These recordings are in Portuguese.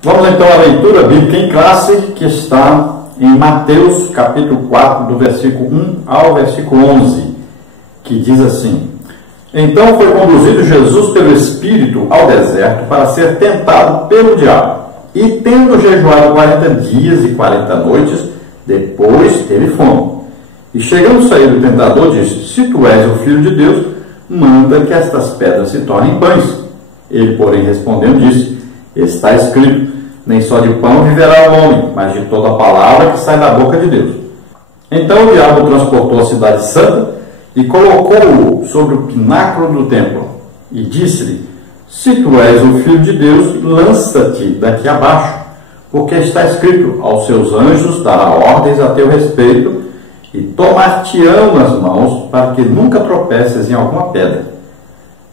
Vamos então à leitura bíblica em classe, que está em Mateus capítulo 4, do versículo 1 ao versículo 11, que diz assim: Então foi conduzido Jesus pelo Espírito ao deserto para ser tentado pelo diabo. E tendo jejuado 40 dias e 40 noites, depois teve fome. E chegando-se a ele o tentador, disse: Se tu és o Filho de Deus, manda que estas pedras se tornem pães. Ele, porém, respondendo, disse: Está escrito, nem só de pão viverá o homem, mas de toda a palavra que sai da boca de Deus. Então o diabo transportou a cidade santa e colocou-o sobre o pináculo do templo. E disse-lhe: Se tu és o Filho de Deus, lança-te daqui abaixo, porque está escrito: Aos seus anjos dará ordens a teu respeito, e tomar-te-ão nas mãos, para que nunca tropeces em alguma pedra.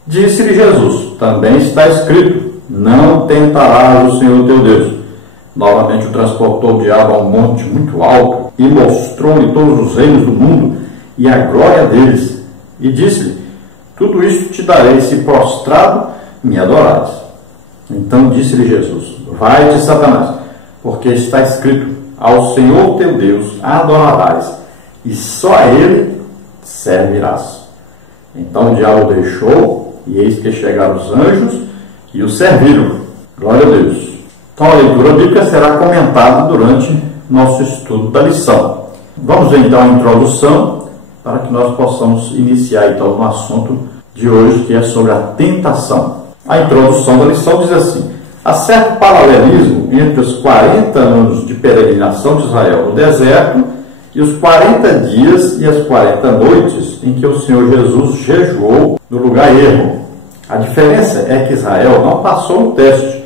Disse-lhe Jesus: Também está escrito: Não tentarás o Senhor teu Deus. Novamente o transportou o diabo a um monte muito alto, e mostrou-lhe todos os reinos do mundo e a glória deles. E disse-lhe: Tudo isto te darei, se prostrado me adorares. Então disse-lhe Jesus: Vai-te, Satanás, porque está escrito: Ao Senhor teu Deus adorarás, e só a Ele servirás. Então o diabo deixou, e eis que chegaram os anjos e o serviram. Glória a Deus. Então a leitura bíblica será comentada durante nosso estudo da lição. Vamos ver então a introdução, para que nós possamos iniciar então no assunto de hoje, que é sobre a tentação. A introdução da lição diz assim: há certo paralelismo entre os 40 anos de peregrinação de Israel no deserto e os 40 dias e as 40 noites em que o Senhor Jesus jejuou no lugar ermo. A diferença é que Israel não passou no teste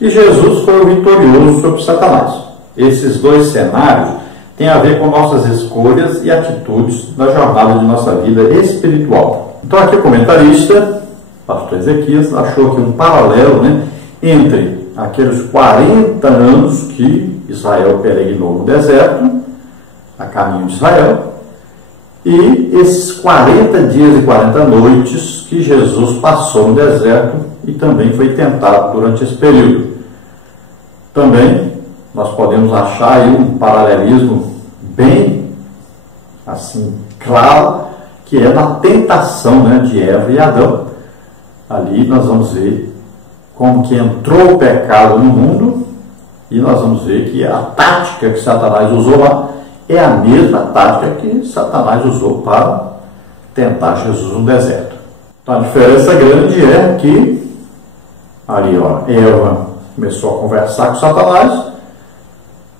e Jesus foi o vitorioso sobre Satanás. Esses dois cenários têm a ver com nossas escolhas e atitudes na jornada de nossa vida espiritual. Então aqui o comentarista, pastor Ezequias, achou aqui um paralelo, entre aqueles 40 anos que Israel peregrinou no deserto, a caminho de Israel, e esses 40 dias e 40 noites que Jesus passou no deserto e também foi tentado durante esse período. Também nós podemos achar aí um paralelismo bem assim claro, que é na tentação de Eva e Adão. Ali nós vamos ver como que entrou o pecado no mundo, e nós vamos ver que a tática que Satanás usou lá é a mesma tática que Satanás usou para tentar Jesus no deserto. Então a diferença grande é que ali Eva começou a conversar com Satanás,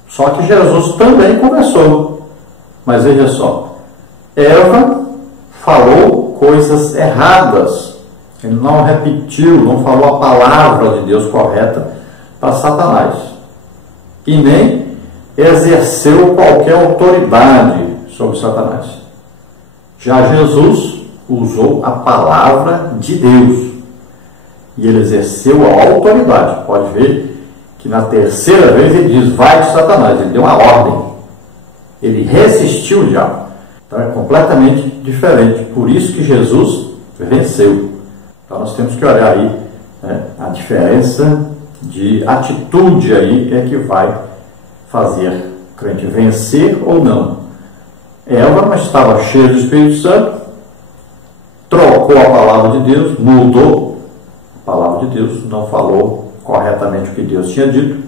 só que Jesus também conversou. Mas veja só, Eva falou coisas erradas. Ele não repetiu, não falou a palavra de Deus correta para Satanás. E nem exerceu qualquer autoridade sobre Satanás. Já Jesus usou a palavra de Deus. E ele exerceu a autoridade. Pode ver que na terceira vez ele diz: vai de Satanás. Ele deu uma ordem. Ele resistiu o diabo. Então é completamente diferente. Por isso que Jesus venceu. Então nós temos que olhar aí a diferença de atitude aí é que vai fazer o crente vencer ou não. Eva, mas estava cheia do Espírito Santo, trocou a palavra de Deus, mudou a palavra de Deus, não falou corretamente o que Deus tinha dito.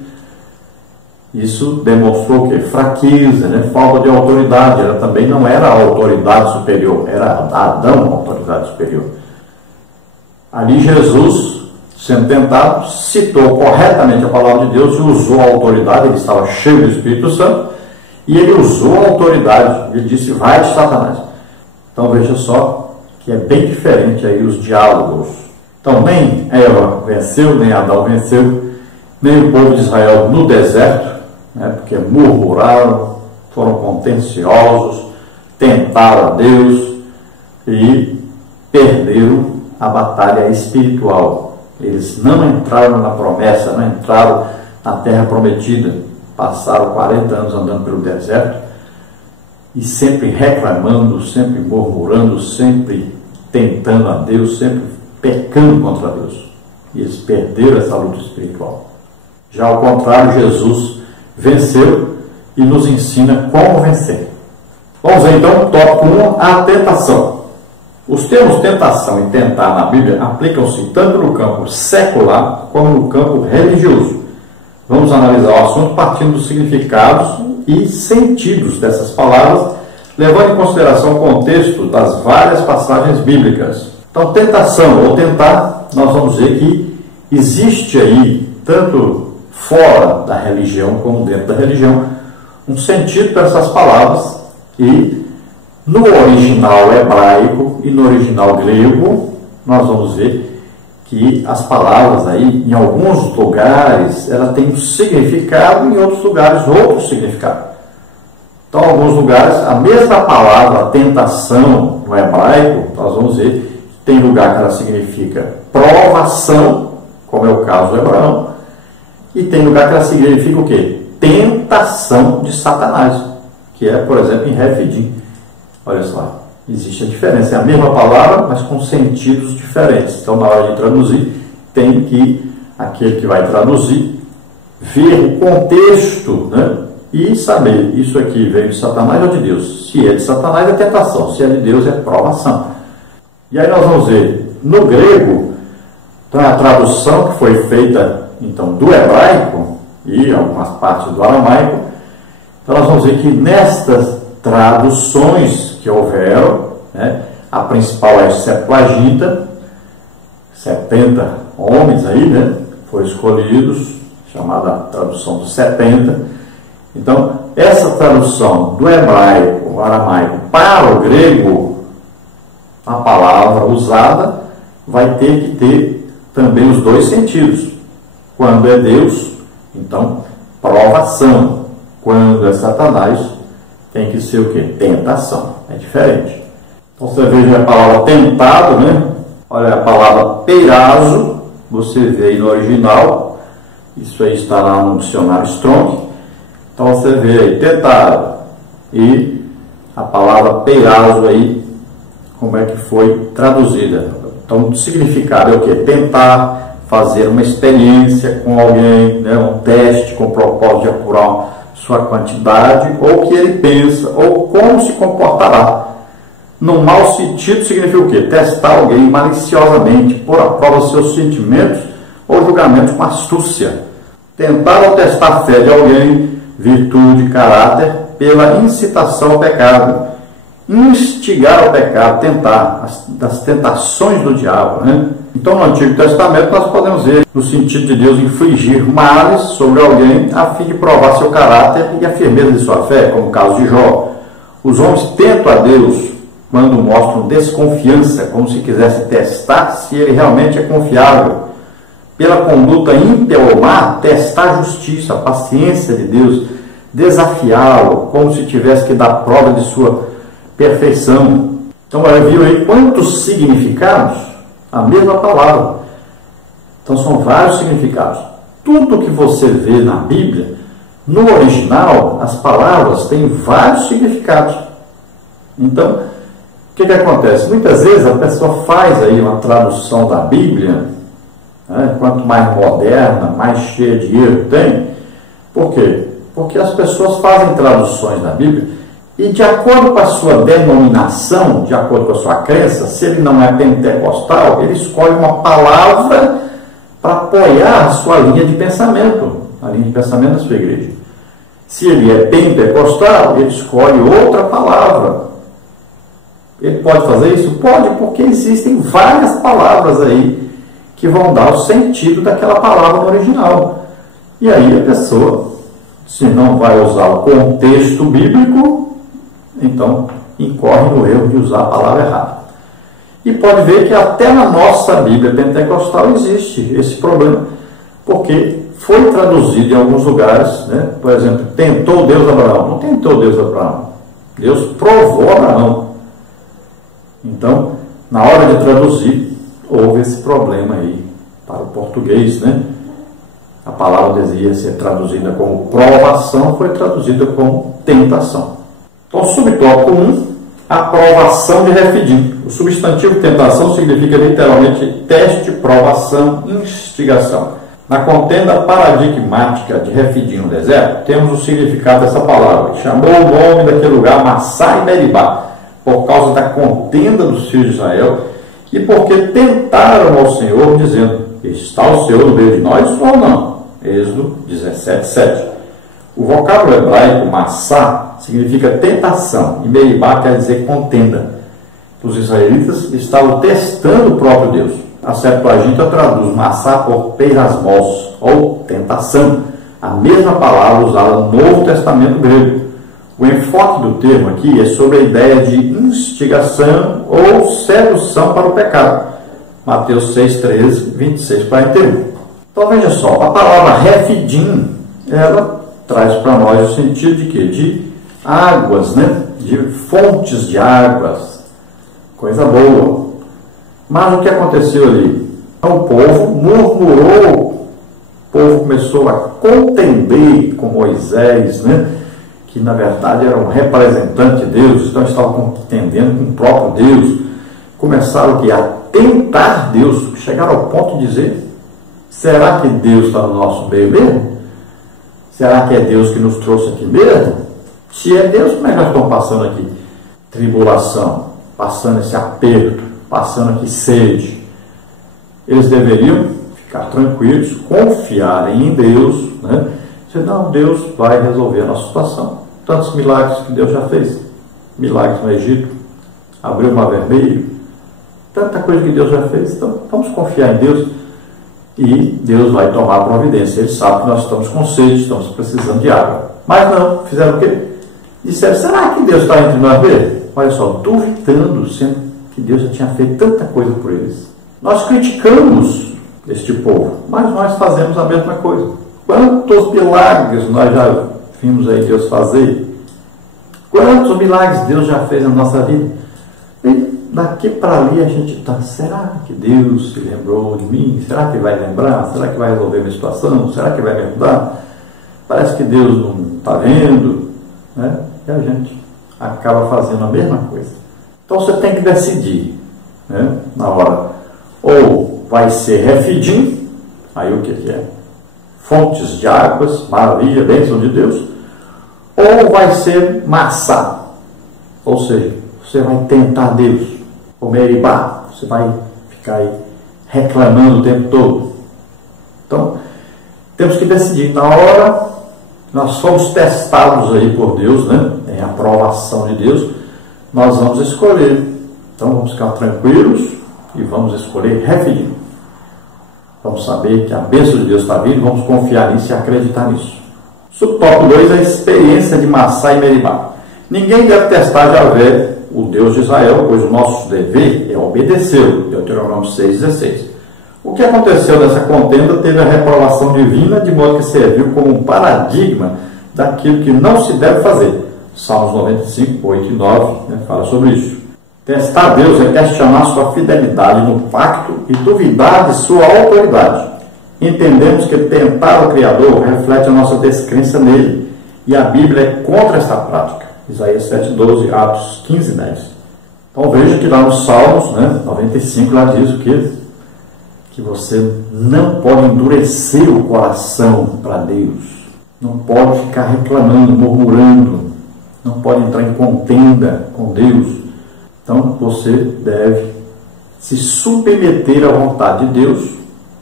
Isso demonstrou o quê? Fraqueza, falta de autoridade. Ela também não era a autoridade superior, era Adão a autoridade superior. Ali Jesus, sendo tentado, citou corretamente a palavra de Deus e usou a autoridade. Ele estava cheio do Espírito Santo e ele usou a autoridade. Ele disse: vai de Satanás. Então veja só que é bem diferente aí os diálogos. Então nem Eva venceu, nem Adão venceu, nem o povo de Israel no deserto, porque murmuraram, foram contenciosos, tentaram a Deus e perderam a batalha espiritual. Eles não entraram na promessa, não entraram na terra prometida. Passaram 40 anos andando pelo deserto e sempre reclamando, sempre murmurando, sempre tentando a Deus, sempre pecando contra Deus. E eles perderam essa luta espiritual. Já ao contrário, Jesus venceu e nos ensina como vencer. Vamos ver então, tópico 1, a tentação. Os termos tentação e tentar na Bíblia aplicam-se tanto no campo secular como no campo religioso. Vamos analisar o assunto partindo dos significados e sentidos dessas palavras, levando em consideração o contexto das várias passagens bíblicas. Então, tentação ou tentar, nós vamos ver que existe aí, tanto fora da religião como dentro da religião, um sentido para essas palavras, e no original hebraico e no original grego, nós vamos ver que as palavras aí, em alguns lugares, ela tem um significado, em outros lugares, outro significado. Então, em alguns lugares, a mesma palavra tentação no hebraico, nós vamos ver que tem lugar que ela significa provação, como é o caso do Abraão, e tem lugar que ela significa o quê? Tentação de Satanás, que é, por exemplo, em Refidim. Olha só, existe a diferença, é a mesma palavra, mas com sentidos diferentes. Então, na hora de traduzir, tem que aquele que vai traduzir ver o contexto, né? E saber, isso aqui veio de Satanás ou de Deus. Se é de Satanás, é tentação. Se é de Deus, é provação. E aí nós vamos ver, no grego, então a tradução que foi feita então, do hebraico e algumas partes do aramaico. Então nós vamos ver que nestas traduções que houveram, né, a principal é a Septuaginta, 70 homens aí, né, foram escolhidos, chamada tradução dos 70. Então, essa tradução do hebraico, o aramaico, para o grego, a palavra usada vai ter que ter também os dois sentidos. Quando é Deus, então, provação. Quando é Satanás, tem que ser o quê? Tentação. É diferente. Então, você veja a palavra tentado, né? Olha a palavra peirazo, você vê aí no original, isso aí está lá no dicionário Strong. Então você vê aí, tentado, e a palavra peirazo aí, como é que foi traduzida. Então o significado é o quê? Tentar fazer uma experiência com alguém, né? Um teste com o propósito de apurar sua quantidade, ou o que ele pensa, ou como se comportará. No mau sentido significa o quê? Testar alguém maliciosamente, pôr à prova seus sentimentos ou julgamentos com astúcia. Tentar ou testar a fé de alguém, virtude, caráter, pela incitação ao pecado. Instigar ao pecado, tentar, das tentações do diabo, né? Então, no Antigo Testamento, nós podemos ver no sentido de Deus infligir males sobre alguém a fim de provar seu caráter e a firmeza de sua fé, como o caso de Jó. Os homens tentam a Deus quando mostram desconfiança, como se quisessem testar se ele realmente é confiável. Pela conduta ímpia ou má, testar a justiça, a paciência de Deus, desafiá-lo, como se tivesse que dar prova de sua perfeição. Então, olha, viu aí quantos significados? A mesma palavra. Então, são vários significados. Tudo que você vê na Bíblia, no original, as palavras têm vários significados. Então, o que acontece? Muitas vezes a pessoa faz aí uma tradução da Bíblia, né? Quanto mais moderna, mais cheia de erro tem. Por quê? Porque as pessoas fazem traduções da Bíblia e, de acordo com a sua denominação, de acordo com a sua crença, se ele não é pentecostal, ele escolhe uma palavra para apoiar a sua linha de pensamento, a linha de pensamento da sua igreja. Se ele é pentecostal, ele escolhe outra palavra. Ele pode fazer isso? Pode, porque existem várias palavras aí que vão dar o sentido daquela palavra no original. E aí a pessoa, se não vai usar o contexto bíblico, então incorre no erro de usar a palavra errada. E pode ver que até na nossa Bíblia pentecostal existe esse problema, porque foi traduzido em alguns lugares, né? Por exemplo, tentou Deus Abraão. Não tentou Deus Abraão. Deus provou Abraão. Então, na hora de traduzir, houve esse problema aí para o português, né? A palavra devia ser traduzida como provação, foi traduzida como tentação. Então, subtópico 1, aprovação de Refidim. O substantivo tentação significa literalmente teste, provação, instigação. Na contenda paradigmática de Refidim no deserto, temos o significado dessa palavra. Chamou o nome daquele lugar Massá e Meribá, por causa da contenda dos filhos de Israel, e porque tentaram ao Senhor, dizendo: está o Senhor no meio de nós ou não? Êxodo 17:7. O vocábulo hebraico Massá significa tentação, e Meribá quer dizer contenda. Os israelitas estavam testando o próprio Deus. A Septuaginta traduz Massá por peirasmos, ou tentação, a mesma palavra usada no Novo Testamento grego. O enfoque do termo aqui é sobre a ideia de instigação ou sedução para o pecado. Mateus 6:13, 26:41. Então veja só, a palavra Refidim, ela traz para nós o sentido de quê? De águas, né? De fontes de águas. Coisa boa. Mas o que aconteceu ali? O povo murmurou, o povo começou a contender com Moisés, né? Que na verdade era um representante de Deus, então estavam contendendo com o próprio Deus. Começaram a tentar Deus, chegaram ao ponto de dizer: será que Deus está no nosso meio mesmo? Será que é Deus que nos trouxe aqui mesmo? Se é Deus, como é que nós estamos passando aqui tribulação, passando esse aperto, passando aqui sede? Eles deveriam ficar tranquilos, confiarem em Deus, né? Senão Deus vai resolver a nossa situação. Tantos milagres que Deus já fez, milagres no Egito, abriu o Mar Vermelho, tanta coisa que Deus já fez. Então vamos confiar em Deus e Deus vai tomar providência. Ele sabe que nós estamos com sede, estamos precisando de água. Mas não, fizeram o quê? Disseram: será que Deus está entre nós mesmo? Olha só, duvidando, sendo que Deus já tinha feito tanta coisa por eles. Nós criticamos este povo, mas nós fazemos a mesma coisa. Quantos milagres nós já vimos aí Deus fazer? Quantos milagres Deus já fez na nossa vida? E daqui para ali a gente está: será que Deus se lembrou de mim? Será que vai lembrar? Será que vai resolver minha situação? Será que vai me ajudar? Parece que Deus não está vendo, né? E a gente acaba fazendo a mesma coisa. Então você tem que decidir, né? Na hora, ou vai ser Refidim, aí o que é? Fontes de águas, maravilha, bênção de Deus, ou vai ser Massá, ou seja, você vai tentar Deus, ou Meribá, você vai ficar aí reclamando o tempo todo. Então, temos que decidir. Na hora, nós somos testados aí por Deus, né? Em aprovação de Deus, nós vamos escolher. Então, vamos ficar tranquilos e vamos escolher Refidim. Vamos saber que a bênção de Deus está vindo, vamos confiar nisso e acreditar nisso. Subtópico 2, a experiência de Massá e Meribá. Ninguém deve testar Javé, o Deus de Israel, pois o nosso dever é obedecê-lo. Deuteronômio 6,16. O que aconteceu nessa contenda teve a reprovação divina, de modo que serviu como um paradigma daquilo que não se deve fazer. Salmos 95, 8 e 9, né, fala sobre isso. Testar Deus é questionar sua fidelidade no pacto e duvidar de sua autoridade. Entendemos que tentar o Criador reflete a nossa descrença nele, e a Bíblia é contra essa prática. Isaías 7,12, Atos 15:10. Então veja que lá nos Salmos, né, 95, lá diz o quê? Que você não pode endurecer o coração para Deus, não pode ficar reclamando, murmurando, não pode entrar em contenda com Deus. Então você deve se submeter à vontade de Deus,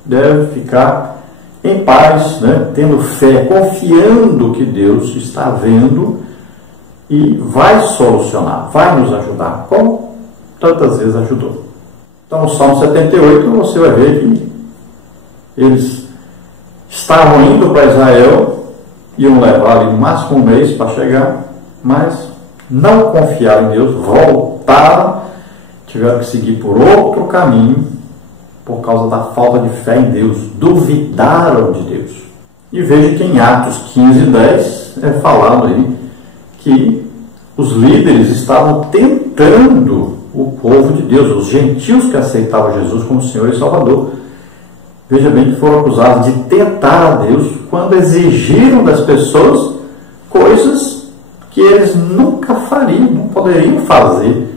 deve ficar em paz, né? Tendo fé, confiando que Deus está vendo e vai solucionar, vai nos ajudar, como tantas vezes ajudou. Então no Salmo 78 você vai ver que eles estavam indo para Israel, iam levar ali no máximo um mês para chegar, mas não confiaram em Deus, voltaram, tiveram que seguir por outro caminho por causa da falta de fé em Deus, duvidaram de Deus. E veja que em Atos 15:10 é falado aí que os líderes estavam tentando o povo de Deus, os gentios que aceitavam Jesus como Senhor e Salvador. Veja bem que foram acusados de tentar a Deus quando exigiram das pessoas coisas que eles nunca fariam, não poderiam fazer,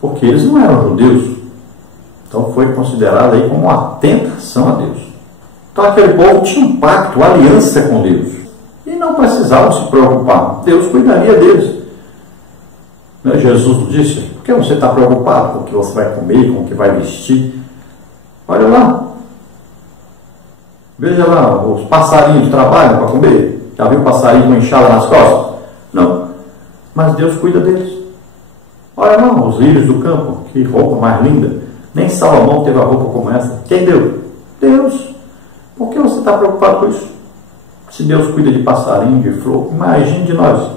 porque eles não eram judeus. Então foi considerado aí como uma tentação a Deus. Então aquele povo tinha um pacto, aliança com Deus. E não precisavam se preocupar. Deus cuidaria deles. Jesus disse, por que você está preocupado com o que você vai comer, com o que vai vestir? Olha lá. Veja lá, os passarinhos trabalham para comer. Já viu passarinho com enxada nas costas? Não. Mas Deus cuida deles. Olha lá, os lírios do campo, que roupa mais linda. Nem Salomão teve a roupa como essa. Quem deu? Deus. Por que você está preocupado com isso? Se Deus cuida de passarinho, de flor, imagine de nós.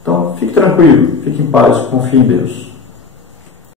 Então, fique tranquilo, fique em paz, confie em Deus.